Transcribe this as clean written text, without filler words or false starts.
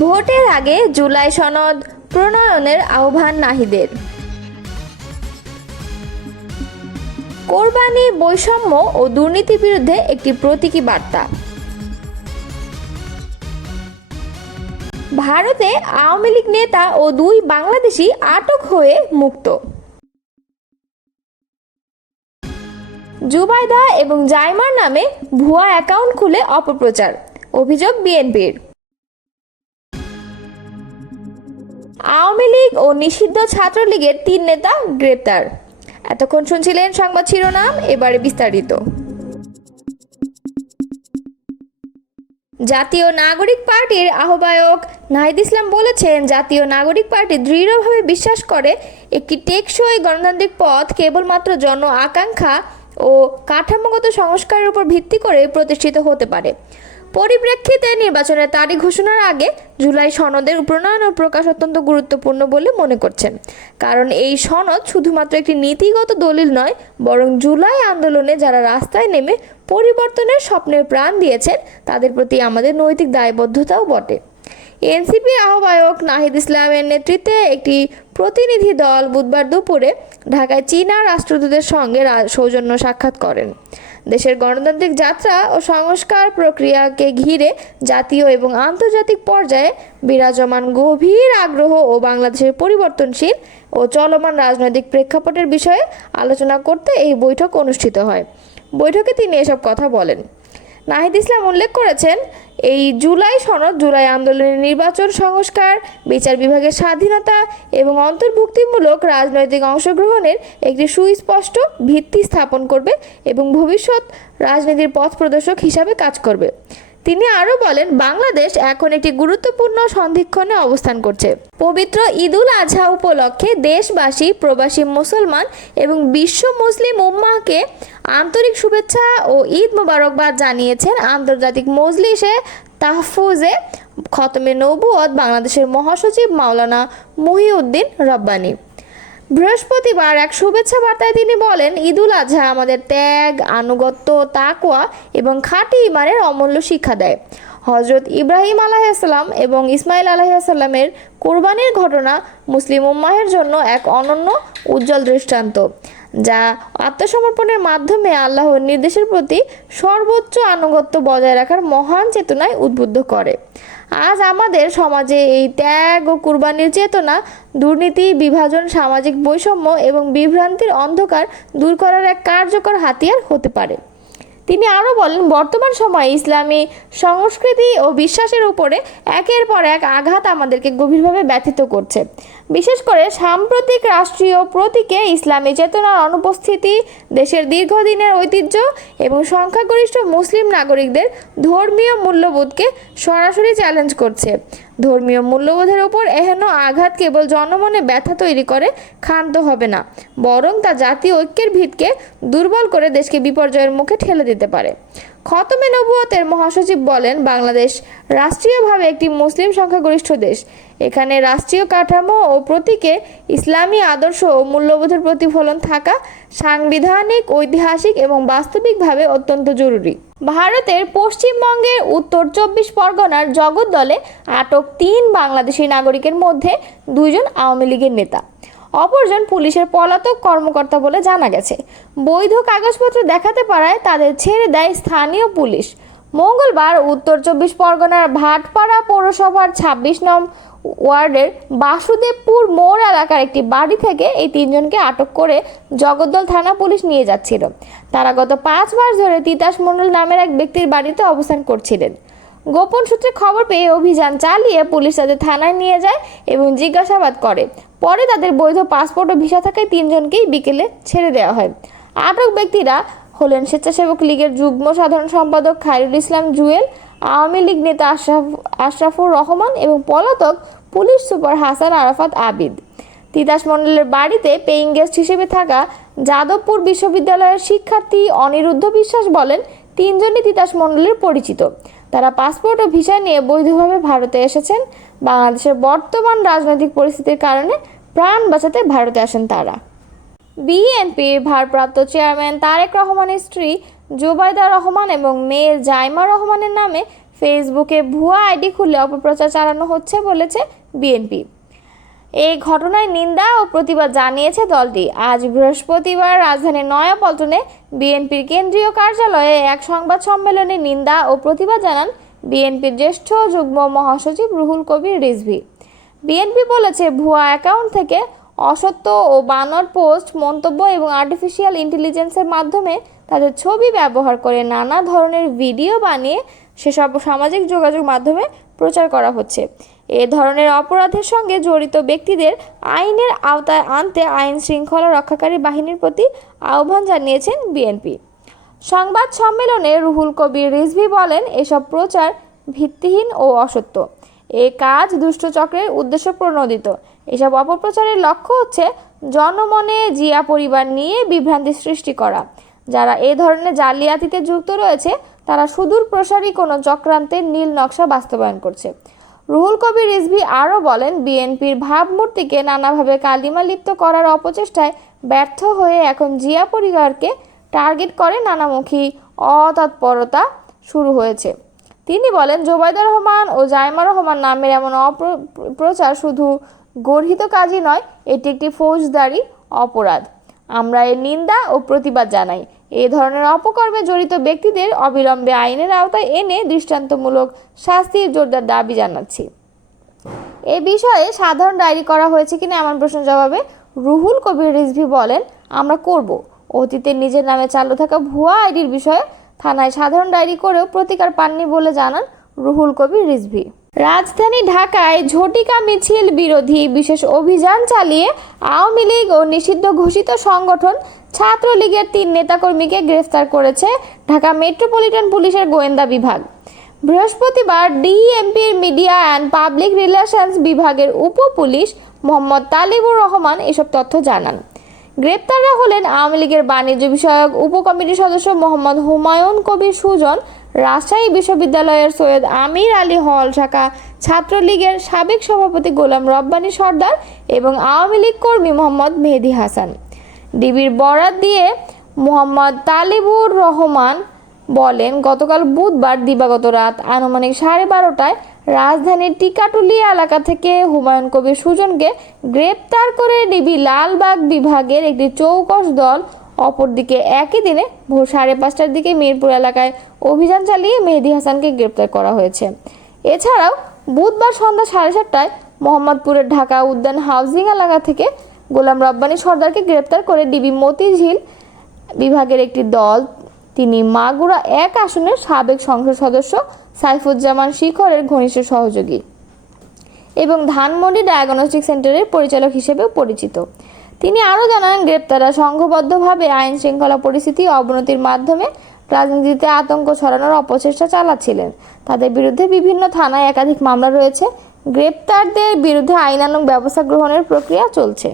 ভোটের আগে জুলাই সনদ প্রণয়নের আহ্বান নাহিদের। কোরবানি, বৈষম্য ও দুর্নীতির বিরুদ্ধে একটি প্রতীকী বার্তা। ভারতে আওয়ামী লীগ নেতা ও 2 বাংলাদেশি আটক হয়ে মুক্ত। জুবাইদা এবং জাইমার নামে ভুয়া অ্যাকাউন্ট খুলে অপপ্রচার, অভিযোগ বিএনপির। আওয়ামী লীগ ও নিষিদ্ধ ছাত্রলীগের 3 নেতা গ্রেপ্তার। এতক্ষণ শুনছিলেন সংবাদ শিরোনাম, এবারে বিস্তারিত। জাতীয় নাগরিক পার্টির আহ্বায়ক নাহিদ ইসলাম বলেছেন, জাতীয় নাগরিক পার্টি দৃঢ়ভাবে বিশ্বাস করে একটি টেকসই গণতান্ত্রিক পথ কেবলমাত্র জন আকাঙ্ক্ষা ও কাঠামোগত সংস্কারের উপর ভিত্তি করে প্রতিষ্ঠিত হতে পারে। পরিপ্রেক্ষিতে নির্বাচনের তারিখ ঘোষণার আগে জুলাই সনদের প্রণয়ন ও প্রকাশ অত্যন্ত গুরুত্বপূর্ণ বলে মনে করছেন। কারণ এই সনদ শুধুমাত্র একটি নীতিগত দলিল নয়, বরং জুলাই আন্দোলনে যারা রাস্তায় নেমে পরিবর্তনের স্বপ্নের প্রাণ দিয়েছেন তাদের প্রতি আমাদের নৈতিক দায়বদ্ধতাও বটে। এনসিপির আহ্বায়ক নাহিদ ইসলামের নেতৃত্বে একটি প্রতিনিধি দল বুধবার দুপুরে ঢাকায় চীনা রাষ্ট্রদূতের সঙ্গে সৌজন্য সাক্ষাৎ করেন। দেশের গণতান্ত্রিক যাত্রা ও সংস্কার প্রক্রিয়াকে ঘিরে জাতীয় এবং আন্তর্জাতিক পর্যায়ে বিরাজমান গভীর আগ্রহ ও বাংলাদেশের পরিবর্তনশীল ও চলমান রাজনৈতিক প্রেক্ষাপটের বিষয়ে আলোচনা করতে এই বৈঠক অনুষ্ঠিত হয়। বৈঠকে তিনি এসব কথা বলেন। নাহিদ ইসলাম উল্লেখ করেছেন, এই জুলাই সনদ জুলাই আন্দোলনের নির্বাচন সংস্কার, বিচার বিভাগের স্বাধীনতা এবং অন্তর্ভুক্তিমূলক রাজনৈতিক অংশগ্রহণের একটি সুস্পষ্ট ভিত্তি স্থাপন করবে এবং ভবিষ্যৎ রাজনীতির পথ প্রদর্শক হিসাবে কাজ করবে। তিনি আরও বলেন, বাংলাদেশ এখন একটি গুরুত্বপূর্ণ সন্ধিক্ষণে অবস্থান করছে। পবিত্র ঈদুল আজহা উপলক্ষে দেশবাসী, প্রবাসী মুসলমান এবং বিশ্ব মুসলিম উম্মাহকে আন্তরিক শুভেচ্ছা ও ঈদ মোবারকবাদ জানিয়েছেন আন্তর্জাতিক মজলিসে তাহফুজে খতমে নবুয়ত বাংলাদেশের মহাসচিব মাওলানা মুহিউদ্দিন রব্বানী। বৃহস্পতিবার এক শুভেচ্ছা বার্তায় তিনি বলেন, ঈদুল আজহা আমাদের ত্যাগ, আনুগত্য, তাকওয়া এবং খাঁটি ঈমানের অমূল্য শিক্ষা দেয়। হজরত ইব্রাহিম আলাইহিসসালাম এবং ইসমাইল আলাইহিসসালামের কোরবানির ঘটনা মুসলিম উম্মাহের জন্য এক অনন্য উজ্জ্বল দৃষ্টান্ত, যা আত্মসমর্পণের মাধ্যমে আল্লাহর নির্দেশের প্রতি সর্বোচ্চ আনুগত্য বজায় রাখার মহান চেতনায় উদ্বুদ্ধ করে। আজ আমাদের সমাজে এই ত্যাগ ও কুরবানির চেতনা দুর্নীতি, বিভাজন, সামাজিক বৈষম্য এবং বিভ্রান্তির অন্ধকার দূর করার এক কার্যকর হাতিয়ার হতে পারে। তিনি আরও বলেন, বর্তমান সময়ে ইসলামী সংস্কৃতি ও বিশ্বাসের উপরে একের পর এক আঘাত আমাদেরকে গভীরভাবে ব্যথিত করছে। বিশেষ করে সাম্প্রতিক রাষ্ট্রীয় প্রতীকে ইসলামী চেতনার অনুপস্থিতি দেশের দীর্ঘদিনের ঐতিহ্য এবং সংখ্যাগরিষ্ঠ মুসলিম নাগরিকদের ধর্মীয় মূল্যবোধকে সরাসরি চ্যালেঞ্জ করছে। ধর্মীয় মূল্যবোধের ওপর এহেন আঘাত কেবল জনমনে ব্যথা তৈরি করে ক্ষান্ত হবে না, বরং তা জাতীয় ঐক্যের ভিতকে দুর্বল করে দেশকে বিপর্যয়ের মুখে ঠেলে দিতে পারে। খতমে নবুয়তের মহাসচিব বলেন, বাংলাদেশ রাষ্ট্রীয়ভাবে একটি মুসলিম সংখ্যাগরিষ্ঠ দেশ। এখানে রাষ্ট্রীয় কাঠামো ও প্রতীকে ইসলামী আদর্শ ও মূল্যবোধের প্রতিফলন থাকা সাংবিধানিক, ঐতিহাসিক এবং বাস্তবিকভাবে অত্যন্ত জরুরি। ভারতের পশ্চিমবঙ্গের উত্তর 24 পরগনার জগদ্দলে আটক 3 বাংলাদেশি নাগরিকের মধ্যে 2 জন আওয়ামী লীগের নেতা, অপরজন পুলিশের পলাতক কর্মকর্তা বলে জানা গেছে। বৈধ কাগজপত্র দেখাতে পারায় তাদের ছেড়ে দেয় স্থানীয় পুলিশ। মঙ্গলবার উত্তর 24 পরগনার ভাটপাড়া পৌরসভার 26 নং ওয়ার্ডের বাসুদেবপুর মোড় এলাকার একটি বাড়ি থেকে এই 3 জনকে আটক করে জগদ্দল থানা পুলিশ নিয়ে যাচ্ছিল। তারা গত 5 মাস ধরে তিতাস মণ্ডল নামের এক ব্যক্তির বাড়িতে অবস্থান করছিলেন। গোপন সূত্রে খবর পেয়ে অভিযান চালিয়ে পুলিশ তাদের থানায় নিয়ে যায় এবং জিজ্ঞাসাবাদ করে। পরে তাদের বৈধ পাসপোর্ট ও ভিসা থাকায় 3 জনকেই বিকেলে ছেড়ে দেওয়া হয়। আটক ব্যক্তিরা হলেন স্বেচ্ছাসেবক লীগের যুগ্ম সাধারণ সম্পাদক খায়রুল ইসলাম জুয়েল, আওয়ামী লীগ নেতা আশরাফুর রহমান এবং পলাতক পুলিশ সুপার হাসান আরাফাত আবিদ। তিতাস মণ্ডলের বাড়িতে পেইং গেস্ট হিসেবে থাকা যাদবপুর বিশ্ববিদ্যালয়ের শিক্ষার্থী অনিরুদ্ধ বিশ্বাস বলেন, 3 জনই তিতাস মণ্ডলের পরিচিত। তারা পাসপোর্ট ও ভিসা নিয়ে বৈধভাবে ভারতে এসেছেন। বাংলাদেশের বর্তমান রাজনৈতিক পরিস্থিতির কারণে প্রাণ বাঁচাতে ভারতে আসেন তারা। বিএনপির ভারপ্রাপ্ত চেয়ারম্যান তারেক রহমানের স্ত্রী জুবাইদা রহমান এবং মেয়ে জাইমা রহমানের নামে ফেসবুকে ভুয়া আইডি খুলে অপপ্রচার চালানো হচ্ছে বলেছে বিএনপি। এই ঘটনায় নিন্দা ও প্রতিবাদ জানিয়েছে দলটি। আজ বৃহস্পতিবার রাজধানীর নয়াপল্টনে বিএনপির কেন্দ্রীয় কার্যালয়ে এক সংবাদ সম্মেলনে নিন্দা ও প্রতিবাদ জানান বিএনপির জ্যেষ্ঠ যুগ্ম মহাসচিব রুহুল কবির রিজভী। বিএনপি বলেছে, ভুয়া অ্যাকাউন্ট থেকে অসত্য ও বানোয়াট পোস্ট, মন্তব্য এবং আর্টিফিশিয়াল ইন্টেলিজেন্সের মাধ্যমে তাদের ছবি ব্যবহার করে নানা ধরনের ভিডিও বানিয়ে সেসব সামাজিক যোগাযোগ মাধ্যমে প্রচার করা হচ্ছে। এ ধরনের অপরাধের সঙ্গে জড়িত ব্যক্তিদের আইনের আওতায় আনতে আইন শৃঙ্খলা রক্ষাকারী বাহিনীর প্রতি আহ্বান জানিয়েছেন বিএনপি। সংবাদ সম্মেলনে রুহুল কবির রিজভী বলেন, এসব প্রচার ভিত্তিহীন ও অসত্য। এ কাজ দুষ্ট চক্রের উদ্দেশ্য প্রণোদিত। এসব অপপ্রচারের লক্ষ্য হচ্ছে জনমনে জিয়া পরিবার নিয়ে বিভ্রান্তি সৃষ্টি করা। যারা এ ধরনের জালিয়াতিতে যুক্ত রয়েছে তারা সুদূর প্রসারী কোনো চক্রান্তের নীল নকশা বাস্তবায়ন করছে। রুহুল কবির রিজভী আরও বলেন, বিএনপির ভাবমূর্তিকে নানাভাবে কালিমা লিপ্ত করার অপচেষ্টায় ব্যর্থ হয়ে এখন জিয়া পরিবারকে টার্গেট করে নানামুখী অতৎপরতা শুরু হয়েছে। তিনি বলেন, জুবাইদা রহমান ও জাইমা রহমান নামের এমন অপপ্রচার শুধু গর্হিত কাজই নয়, এটি একটি ফৌজদারি অপরাধ। আমরা এর নিন্দা ও প্রতিবাদ জানাই। এ ধরনের অপকর্মে জড়িত ব্যক্তিদের অবিলম্বে আইনের আওতায় এনে দৃষ্টান্তমূলক শাস্তির জোরদার দাবি জানাচ্ছি। এ বিষয়ে সাধারণ ডায়েরি করা হয়েছে কিনা এমন প্রশ্নের জবাবে রুহুল কবির রিজভী বলেন, আমরা করব। অতীতে নিজের নামে চালু থাকা ভুয়া আইডির বিষয়ে থানায় সাধারণ ডায়েরি করেও প্রতিকার পাননি বলে জানান রুহুল কবির রিজভী। রাজধানী ঢাকায় ঝটিকা মিছিল বিরোধী বিশেষ অভিযান চালিয়ে আওয়ামী লীগ ও নিষিদ্ধ ঘোষিত সংগঠন ছাত্রলীগের 3 নেতাকর্মীকে গ্রেফতার করেছে ঢাকা মেট্রোপলিটন পুলিশের গোয়েন্দা বিভাগ। বৃহস্পতিবার ডিএমপির মিডিয়া অ্যান্ড পাবলিক রিলেশনস বিভাগের উপপুলিশ মোহাম্মদ তালিবুর রহমান এসব তথ্য জানান। গ্রেপ্তাররা হলেন আওয়ামী লীগের বাণিজ্য বিষয়ক উপকমিটির সদস্য মোহাম্মদ হুমায়ুন কবির সুজন, রাজশাহী বিশ্ববিদ্যালয়ের সৈয়দ আমির আলী হল শাখা ছাত্রলীগের সাবেক সভাপতি গোলাম রব্বানী সর্দার এবং আওয়ামী লীগ কর্মী মোহাম্মদ মেহেদী হাসান। ডিবির বরাত দিয়ে মোহাম্মদ তালিবুর রহমান বলেন, গতকাল বুধবার দিবাগত রাত আনুমানিক 12:30টায় রাজধানীর টিকাটুলিয়া এলাকা থেকে হুমায়ুন কবির সুজনকে গ্রেপ্তার করে ডিবি লালবাগ বিভাগের একটি চৌকস দল অপরদিকে একই দিনে ভোর 5:30টার দিকে মিরপুর এলাকায় অভিযান চালিয়ে মেহেদী হাসানকে গ্রেপ্তার করা হয়েছে। এছাড়াও বুধবার সন্ধ্যা 7:30টায় মোহাম্মদপুরের ঢাকা উদ্যান হাউজিং এলাকা থেকে গোলাম রব্বানী সর্দারকে গ্রেপ্তার করে ডিবি মতিঝিল বিভাগের একটি দল। তিনি মাগুরা 1 আসনের সাবেক সংসদ সদস্য সাইফুজ্জামান শিখরের ঘনিষ্ঠ সহযোগী এবং ধানমন্ডি ডায়াগনস্টিক সেন্টারের পরিচালক হিসেবেও পরিচিত। তিনি আরও জানান, গ্রেপ্তাররা সংঘবদ্ধভাবে আইন শৃঙ্খলা পরিস্থিতি অবনতির মাধ্যমে রাজনীতিতে আতঙ্ক ছড়ানোর অপচেষ্টা চালাচ্ছিলেন। তাদের বিরুদ্ধে বিভিন্ন থানায় একাধিক মামলা রয়েছে। গ্রেপ্তারদের বিরুদ্ধে আইনানুগ ব্যবস্থা গ্রহণের প্রক্রিয়া চলছে।